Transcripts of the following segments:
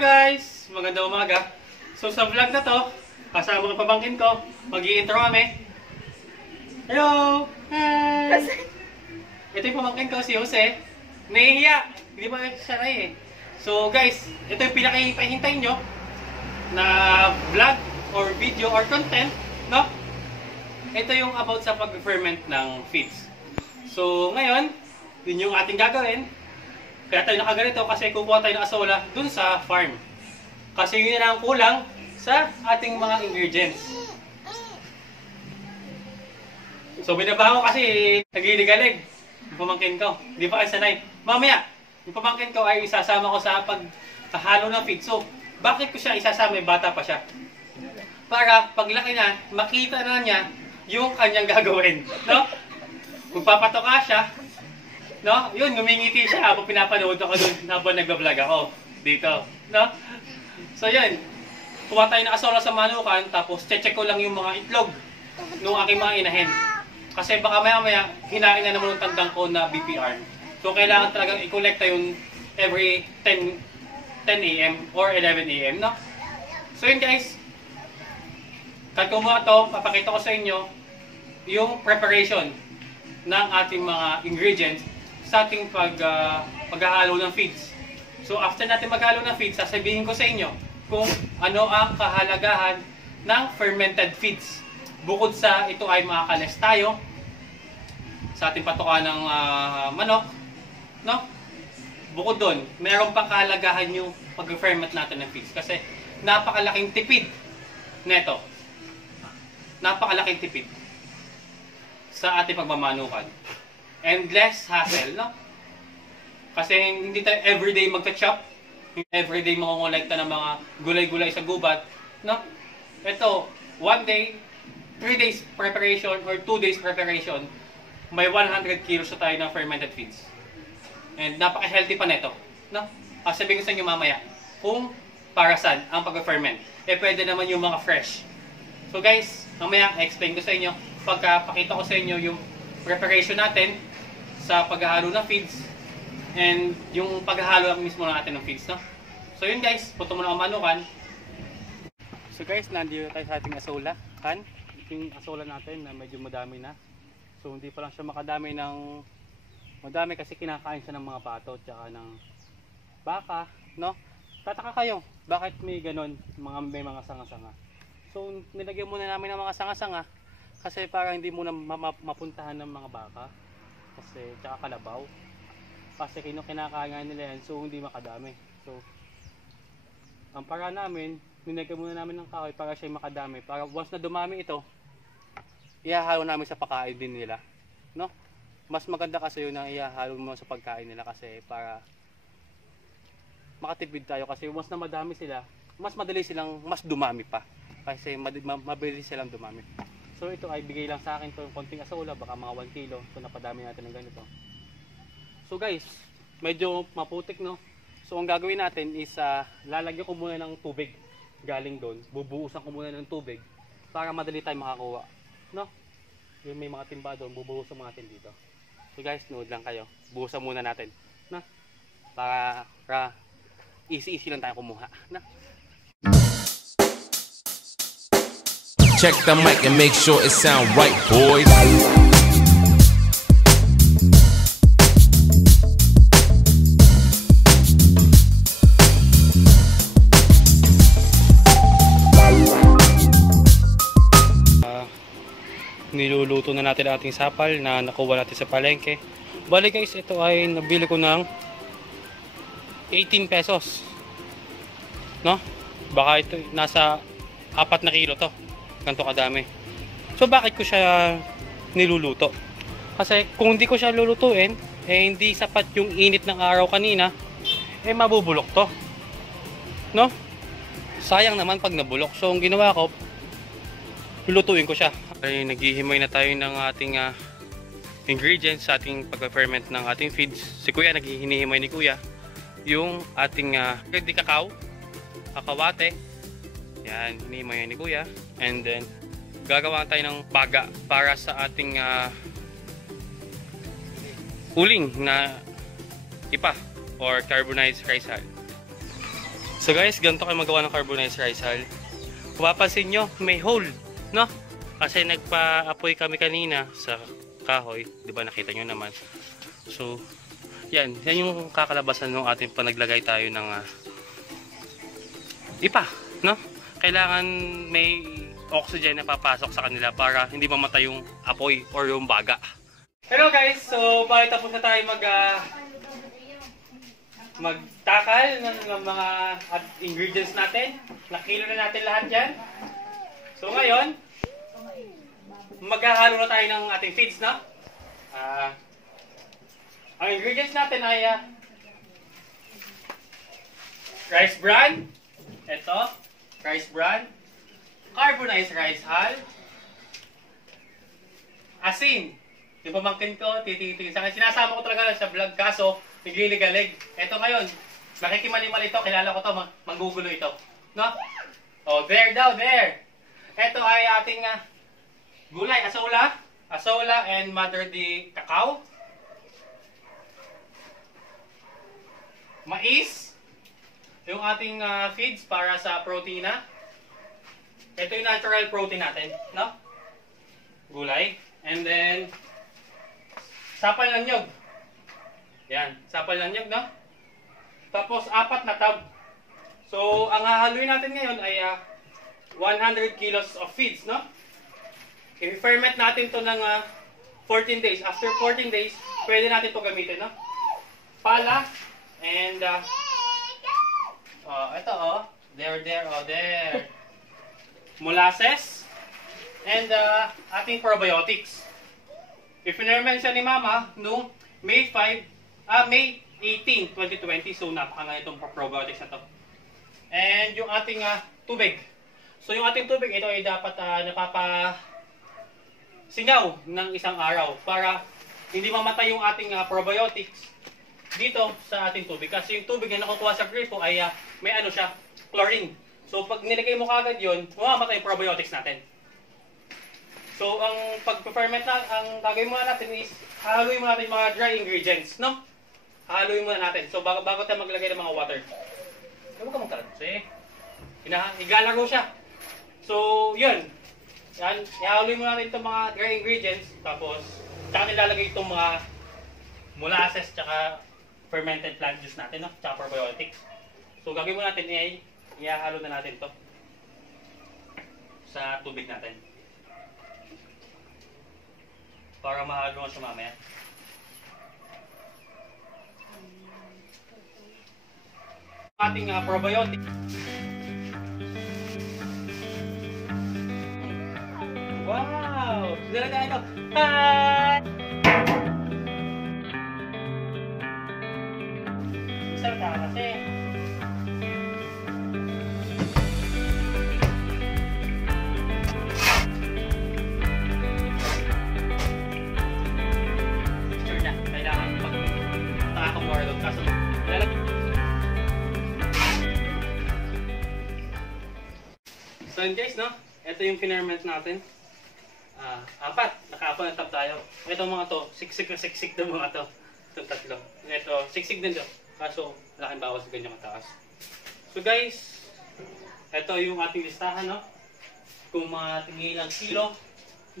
guys! Magandang umaga. So sa vlog na to, kasama ng pamangkin ko, mag-i-intro kami. Hello! Hi! Ito yung pamangkin ko, si Jose. Nahihiya! Hindi pa siya na eh. So guys, ito yung pinakahintay nyo na vlog or video or content, no? Ito yung about sa pag-ferment ng feeds. So ngayon, yun yung ating gagawin. Kaya tayo nakaganito kasi kukuha tayo ng asola dun sa farm. Kasi yun na ang kulang sa ating mga ingredients. So binabaho ko kasi nagliligalig yung pamangkin ko. Hindi pa kayo sanay. Mamaya, yung pamangkin ko ay isasama ko sa pagkahalo ng feed. So bakit ko siya isasama? Bata pa siya. Para paglaki na, makita na niya yung kanyang gagawin. No? Magpapatoka siya. No? Yun, ngumingiti siya habang pinapanood ako doon habang nagbablog ako dito. No? So yun, kuha tayo ng asola sa manukan, tapos check ko lang yung mga itlog ng aking mga inahin. Kasi baka maya-maya, hinain na naman yung tandang ko na BPR. So kailangan talagang i-collecta yun every 10 a.m. or 11 a.m. No? So yun guys, kahit kumuha to, papakita ko sa inyo yung preparation ng ating mga ingredients sa ating paghahalo ng feeds. So after natin maghalo ng feeds, sasabihin ko sa inyo kung ano ang kahalagahan ng fermented feeds. Bukod sa ito ay makakalas tayo sa ating patuka ng manok, no? Bukod doon, mayroon pang kahalagahan yung pag-ferment natin ng feeds kasi napakalaking tipid neto. Napakalaking tipid sa ating pagmamanukan. And less hassle, no? Kasi hindi tayo everyday magka-chop, everyday makongolekta ng mga gulay-gulay sa gubat, no? Ito, 1 day, 3 days preparation or 2 days preparation, may 100 kilos na tayo ng fermented feeds. And napaka-healthy pa neto, no? Sabihin ko sa inyo mamaya, kung para saan ang pag-ferment. Pwede naman yung mga fresh. So guys, mamaya i-explain ko sa inyo, pagkapakita ko sa inyo yung preparation natin sa paghahalo ng feeds and yung paghahalo mismo natin ng feeds, no? So yun guys, puto mo na ang manukan. So guys, nandito tayo sa ating asola. Yung asola natin na medyo madami na. So hindi pa lang siya makadami ng madami kasi kinakain siya ng mga pato at ng baka, no? Tataka kayo, bakit may ganon, may mga sanga-sanga. So nilagyan muna namin ng mga sanga-sanga kasi para hindi muna mapuntahan ng mga baka kasi tsaka kalabaw kasi kinakain nila yan, so hindi makadami. So ang para namin, nilagyan muna namin ng kahoy para siya makadami, para once na dumami ito, ihahalo namin sa pagkain din nila, no? Mas maganda kasi yun ang ihahalo mo sa pagkain nila kasi para makatipid tayo kasi once na madami sila, mas madali silang mas dumami pa kasi mabilis silang dumami. So ito ay bigay lang sa akin to yung konting asola, baka mga 1 kilo. So napadami natin ng ganito. So guys, medyo maputik, no? So ang gagawin natin is lalagyan ko muna ng tubig galing doon. Bubuhusan ko muna ng tubig para madali tayo makakuha, no? Yung may mga timba doon, bubuhusan natin dito. So guys, nood lang kayo. Buhusan muna natin, no? Para easy lang tayo kumuha, no? Check the mic and make sure it sound right, boys. Niluluto na natin ang ating sapal na nakuha natin sa palengke. Bali guys, ito ay nabili ko ng 18 pesos. No? Baka ito nasa 4 na kilo to. Ganito kadami. So bakit ko siya niluluto? Kasi kung hindi ko siya lulutuin, hindi sapat yung init ng araw kanina, mabubulok to. No? Sayang naman pag nabulok. So ang ginawa ko, lulutuin ko siya. Ay, naghihimay na tayo ng ating ingredients sa ating pag-ferment ng ating feeds. Si Kuya, naghihinihimay ni Kuya yung ating ready cacao, kakawate. Yan, hinihimay ni Kuya. And then, gagawa tayo ng baga para sa ating uling na ipa or carbonized rice hull. So guys, ganito kayo magawa ng carbonized rice hull. Kung mapapansin nyo, may hole, no? Kasi nagpa-apoy kami kanina sa kahoy. Diba nakita nyo naman. So, yan yung kakalabasan ng ating panaglagay tayo ng ipa, no? Kailangan may oxygen na papasok sa kanila para hindi mamatay yung apoy or yung baga. Hello guys! So, bali tapos na tayo magtakal ng mga ingredients natin. Nakilo na natin lahat yan. So ngayon, maghahalo na tayo ng ating feeds, no? Ang ingredients natin ay rice bran. Ito, rice bran. Carbonized rice hull. Asin. Yung pamangkin ko, tititingin sa akin. Sinasama ko talaga sa vlog, kaso nagliligalig. Ito ngayon, makikimali-mali ito, kilala ko ito, manggugulo ito. No? Oh, there daw, there. Ito ay ating gulay, asola. Asola and mother de cacao. Mais. Yung ating feeds para sa proteina. Ito yung natural protein natin, no? Gulay. And then, sapal ng nyog. Yan, sapal ng nyog, no? Tapos, 4 na tab. So, ang hahaluin natin ngayon ay 100 kilos of feeds, no? I-ferment natin to ng 14 days. After 14 days, pwede natin to gamitin, no? Pala, and, ito, there. Molasses, and ating probiotics. I-ferment siya ni Mama noong May 18, 2020. So, napakanga itong probiotics na to. And yung ating tubig. So, yung ating tubig, ito ay dapat napapasingaw ng isang araw para hindi mamatay yung ating probiotics dito sa ating tubig. Kasi yung tubig na nakukuha sa gripo ay may ano siya, chlorine. So, pag nilagay mo kagad yun, mamamatay yung probiotics natin. So, ang pag-ferment na, ang gagawin muna natin is, hahaluin muna natin yung mga dry ingredients, no? Hahaluin muna natin. So, bago tayo maglagay ng mga water. Huwag ka magkalat. So, higalaro siya. So, yun. Yan, hahaluin muna natin itong mga dry ingredients. Tapos, tsaka nilalagay itong mga molasses, tsaka fermented plant juice natin, no? Tsaka probiotics. So, gagawin muna natin ay, ihahalo na natin to sa tubig natin. Para mahalo siya mamaya. Ating probiotic. Wow! Dala na ito. Hi! Sarap na kasi. So yun guys, no? Ito yung finerment natin. 4. Naka-4 na tab tayo. Ito mga to, siksik na siksik na mga to. Itong 3. Ito, siksik din to. Kaso, laking bawas sa ganyan kataas. So guys, ito yung ating listahan, no? Kung mga tingilang kilo,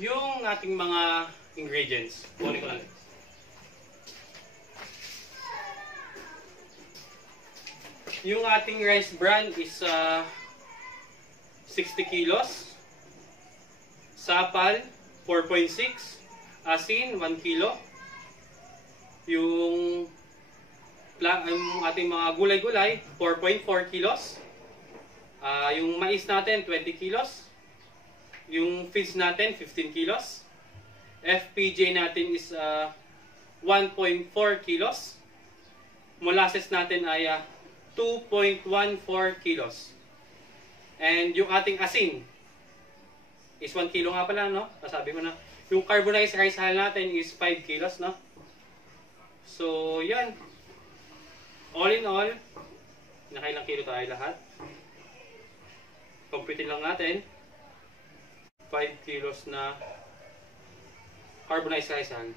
yung ating mga ingredients. Kunin ko lang. Yung ating rice bran is 60 kilos. Sapal, 4.6. Asin, 1 kilo. Yung ating mga gulay-gulay, 4.4 kilos. Yung mais natin, 20 kilos. Yung feeds natin, 15 kilos. FPJ natin is 1.4 kilos. Molasses natin ay 2.14 kilos. And yung ating asin is 1 kilo nga pala, no? Nasabi ko na. Yung carbonized rice hull natin is 5 kilos, no? So, yan. All in all, nakailang kilo tayo lahat. Computin lang natin. 5 kilos na carbonized rice hull.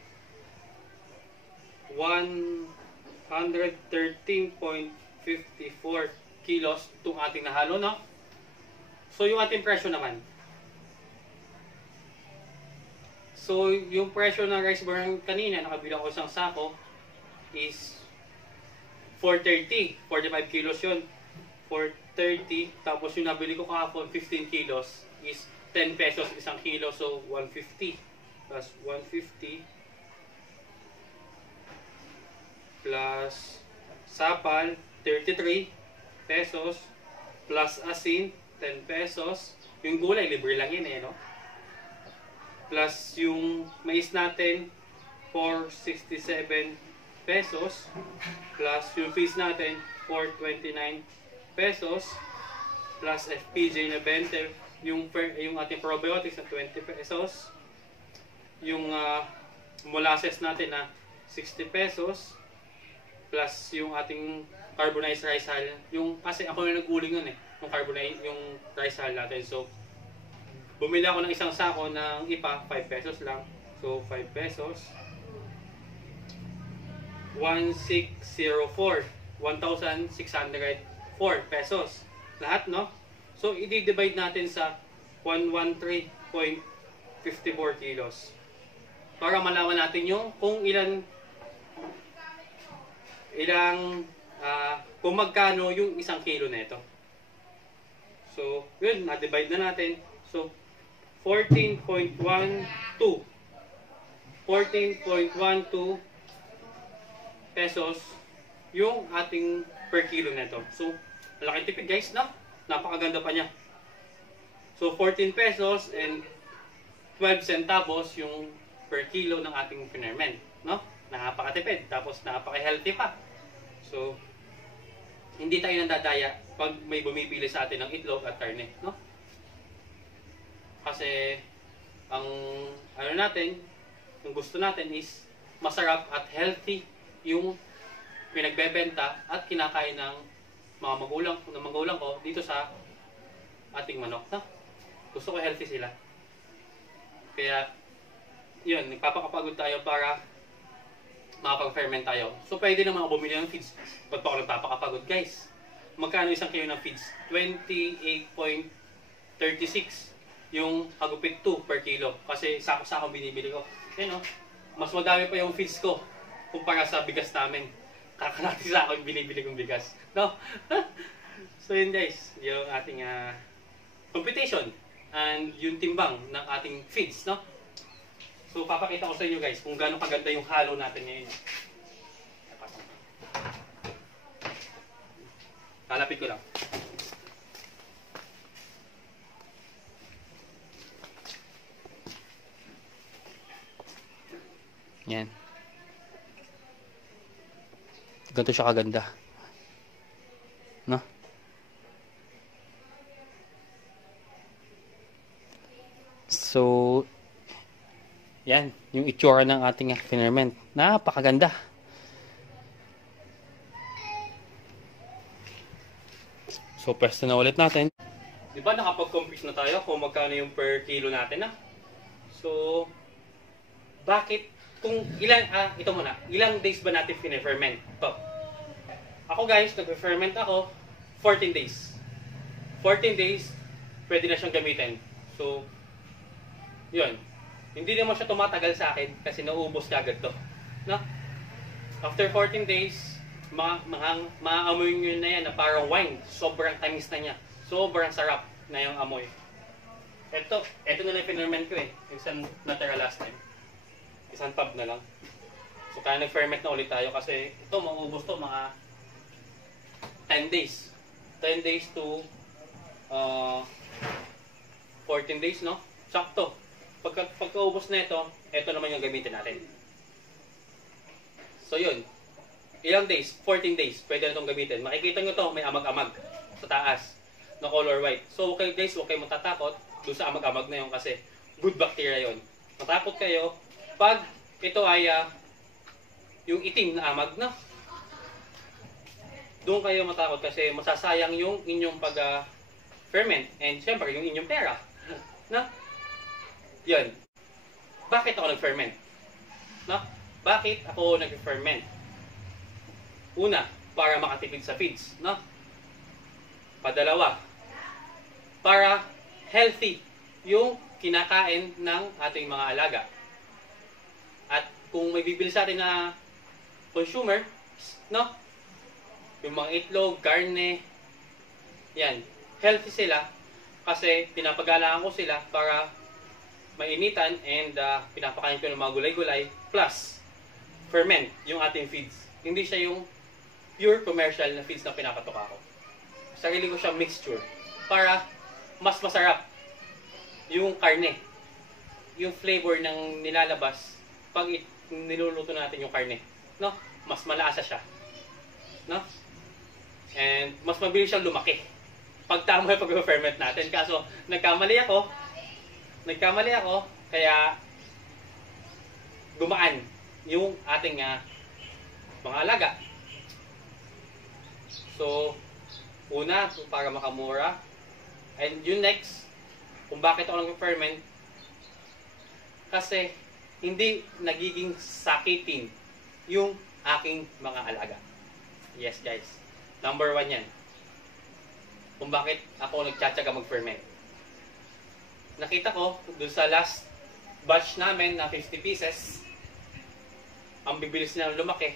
113.54 kilos itong ating nahalo, no? So, yung ating presyo naman. So, yung presyo ng rice bran kanina, nakabilang ko isang sako, is 430. 45 kilos yun. 430. Tapos yung nabili ko kahapon, 15 kilos, is 10 pesos isang kilo. So, 150. Plus 150. Plus sapal, 33 pesos. Plus asin, 10 pesos. Yung gulay, libre lang yun no? Plus yung mais natin, 467 pesos. Plus yung fees natin, 429 pesos. Plus FPJ na 20. Yung ating probiotics na 20 pesos. Yung molasses natin na 60 pesos. Plus yung ating carbonized rice hull. Kasi ako na nag-uling nun yung rice hull natin. So, bumili ako ng isang sako ng IPA, 5 pesos lang. So, 5 pesos. 1,604. 1,604 pesos. Lahat, no? So, i-divide natin sa 113.54 kilos. Para malaman natin kung kung magkano yung isang kilo na ito. So, yun, na-divide na natin. So, 14.12 pesos yung ating per kilo nito. So, malaking tipid guys, no? Napakaganda pa niya. So, 14 pesos and 12 centavos yung per kilo ng ating Finnermen, no? Napakatipid, tapos napaka-healthy pa. So, hindi tayo nandadaya pag may bumibili sa atin ng itlog at karne, no? Kasi ang yung gusto natin is masarap at healthy yung pinagbebenta at kinakain ng mga magulang ko dito sa ating manok, no? Gusto ko healthy sila. Kaya yun, nagpapakapagod tayo para makapag-ferment tayo. So, pwede naman ako bumili ng feeds. Ba't pa ako nagpapakapagod, guys? Magkano isang kilo ng feeds? 28.36 yung hagupit 2 per kilo. Kasi sako-sako binibili ko. Yan, no? Mas madami pa yung feeds ko kumpara sa bigas namin. Kakalati sa ako yung binibili kong bigas. No? So, yun guys. Yung ating computation and yung timbang ng ating feeds, no? So, papakita ko sa inyo guys kung gaano kaganda yung halo natin ngayon. Lalapit ko lang. Yan. Ganito siya kaganda. No? So, yan, yung itsura ng ating Finnermen. Napakaganda. So, pwesto na ulit natin. Diba nakapag-compute na tayo kung magkano yung per kilo natin, na? So, bakit, ito muna, ilang days ba natin fine-ferment? Ito. Ako guys, nag-ferment ako 14 days. 14 days, pwede na siyang gamitin. So, yun. Hindi naman siya tumatagal sa akin kasi nauubos agad to. No? After 14 days, maamoy nyo na yan na parang wine. Sobrang tamis na niya. Sobrang sarap na yung amoy. Ito na lang Finnermen ko Isang natira last time. Isang tub na lang. So kaya nag-ferment na ulit tayo kasi ito mauubos to mga 10 days. 10 days to 14 days, no? Sakto. Pagkaubos na ito naman yung gamitin natin. So yun. Ilang days? 14 days. Pwede na itong gamitin. Makikita nyo ito, may amag-amag sa taas na color white. So okay guys, huwag kayo matatakot doon sa amag-amag na yun kasi good bacteria yun. Matakot kayo pag ito ay yung itim na amag na. Doon kayo matakot kasi masasayang yung inyong pag-ferment and syempre yung inyong pera. Na? Yan. Bakit ako nag-ferment? No? Bakit ako nag-ferment? Una, para makatipid sa feeds. No? padalawa. Para healthy yung kinakain ng ating mga alaga. At kung may bibili sa atin na consumer, no? Yung mga itlog, karne, yan, healthy sila kasi pinapagalaan ko sila para mainitan and pinapakain ko ng mga gulay-gulay plus ferment yung ating feeds. Hindi siya yung pure commercial na feeds na pinapatok ako. Sarili ko siya mixture para mas masarap yung karne. Yung flavor ng nilalabas pag niluluto natin yung karne. No? Mas malasa siya. No? And mas mabilis siyang lumaki. Pag tama yung pag-ferment natin. Kaso nagkamali ako, kaya gumaan yung ating mga alaga. So, una, para makamura. And yung next, kung bakit ako nag-ferment, kasi hindi nagiging sakitin yung aking mga alaga. Yes, guys. Number 1 yan. Kung bakit ako nagtsatsaga mag-ferment. Nakita ko, dun sa last batch namin na 50 pieces, ang bibilis nilang lumaki.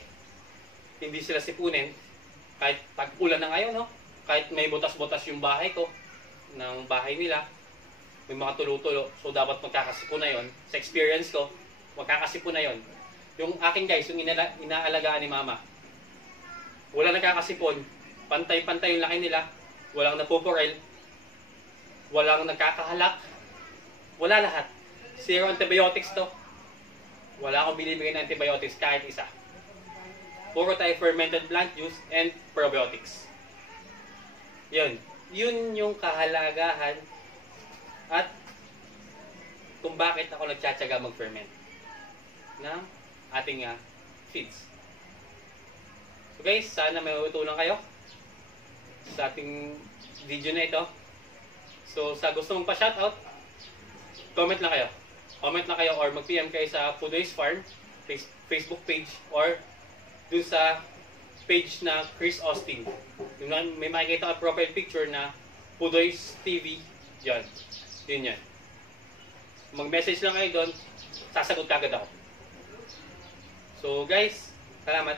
Hindi sila sipunin. Kahit tag-ulan na ngayon, no? Kahit may butas-butas yung bahay ko, ng bahay nila, may mga tulo-tulo. So, dapat magkakasipon na yon. Sa experience ko, magkakasipon na yon. Yung akin guys, yung inaalagaan ni mama, wala nagkakasipon. Pantay-pantay yung laki nila. Walang napupurel. Walang nagkakahalak. Wala lahat. Zero antibiotics to. Wala akong binibigay ng antibiotics kahit isa. Puro tayo fermented plant juice and probiotics. Yun. Yun yung kahalagahan at kung bakit ako nagtsatsaga mag-ferment ng ating feeds. So guys, sana may utulan kayo sa ating video na ito. So sa gusto mong pa-shoutout, comment lang kayo. Comment lang kayo or mag-PM kayo sa Pudoy's Farm Facebook page or dun sa page na Chris Austin. Yung may makikita ka profile picture na Pudoy's TV, yan. Yun yan. Mag-message lang kayo doon, sasagot kagad ako. So guys, salamat.